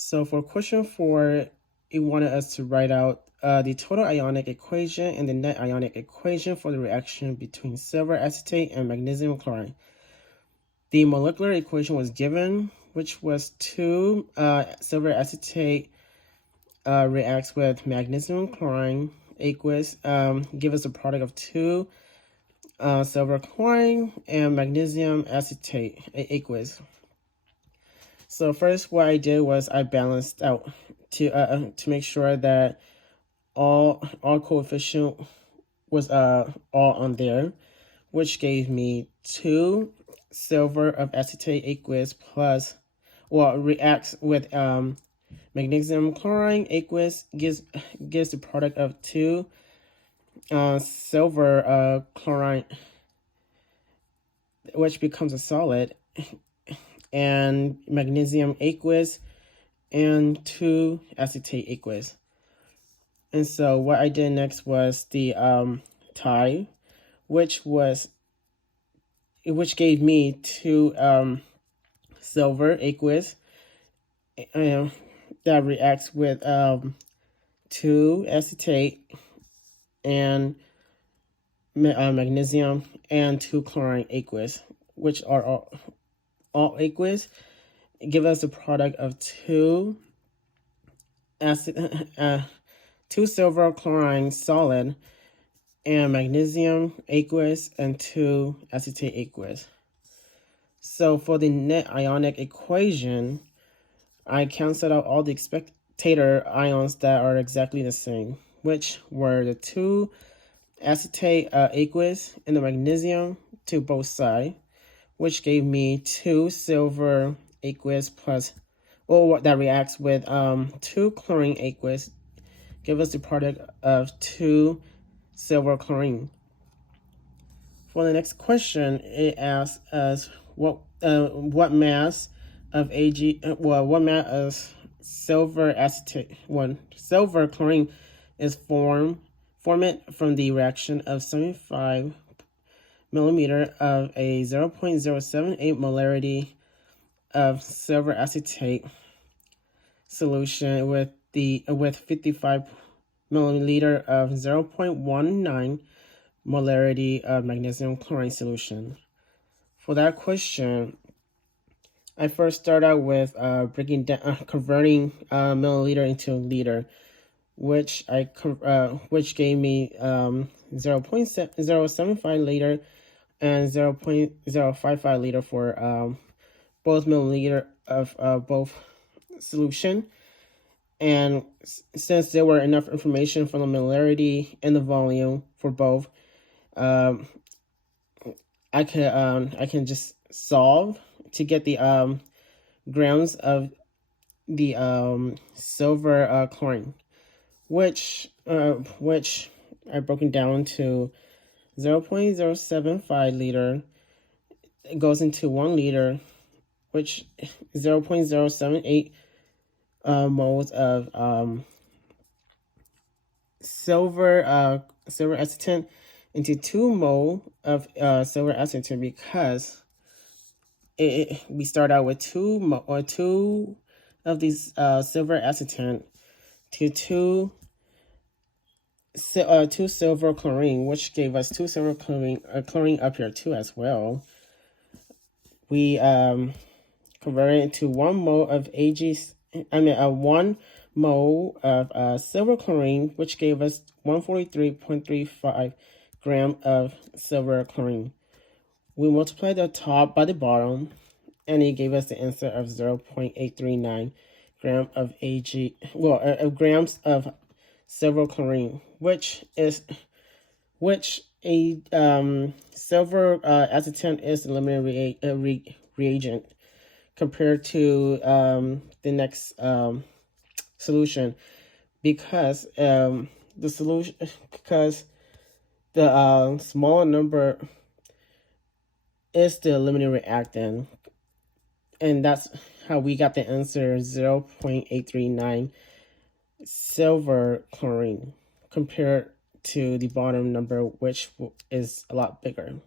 So for question 4, it wanted us to write out the total ionic equation and the net ionic equation for the reaction between silver acetate and magnesium chloride. The molecular equation was given, which was 2 silver acetate reacts with magnesium chloride aqueous, give us a product of 2 silver chloride and magnesium acetate aqueous. So first, what I did was I balanced out to make sure that all coefficient was all on there, which gave me 2 silver of acetate aqueous plus, well, reacts with magnesium chloride aqueous gives the product of 2 silver chloride, which becomes a solid, and magnesium aqueous and 2 acetate aqueous. And so what I did next was the tie, which gave me 2 silver aqueous that reacts with 2 acetate and magnesium and 2 chlorine aqueous, which are all aqueous, give us a product of 2 silver chlorine solid and magnesium aqueous and 2 acetate aqueous. So for the net ionic equation, I canceled out all the spectator ions that are exactly the same, which were the 2 acetate aqueous and the magnesium to both sides, which gave me 2 silver aqueous plus, or that reacts with 2 chlorine aqueous, give us the product of 2 silver chlorine. For the next question, it asks us what mass of what mass of silver acetate, silver chlorine is formed from the reaction of 75 millimeter of a 0.078 molarity of silver acetate solution with 55 milliliter of 0.19 molarity of magnesium chlorine solution. For that question, I first start out with breaking down, converting milliliter into liter, which gave me 0.075 liter and 0.055 liter for both milliliter of both solution. And since there were enough information from the molarity and the volume for both, I can just solve to get the grams of the silver chlorine, which I broken down to 0.075 liter. It goes into 1 liter, which 0.078 moles of silver acetate into 2 mole of silver acetate, because we start out with 2 of these silver acetate to 2 silver chlorine, which gave us 2 silver chlorine up here too as well. We converted it to 1 mole of 1 mole of silver chlorine, which gave us 143.35 gram of silver chlorine. We multiplied the top by the bottom, and it gave us the answer of 0.839 gram of grams of silver chlorine, which a silver acetate is the limiting reagent compared to the next solution, because the smaller number is the limiting reactant, and that's how we got the answer 0.839 silver chlorine compared to the bottom number, which is a lot bigger.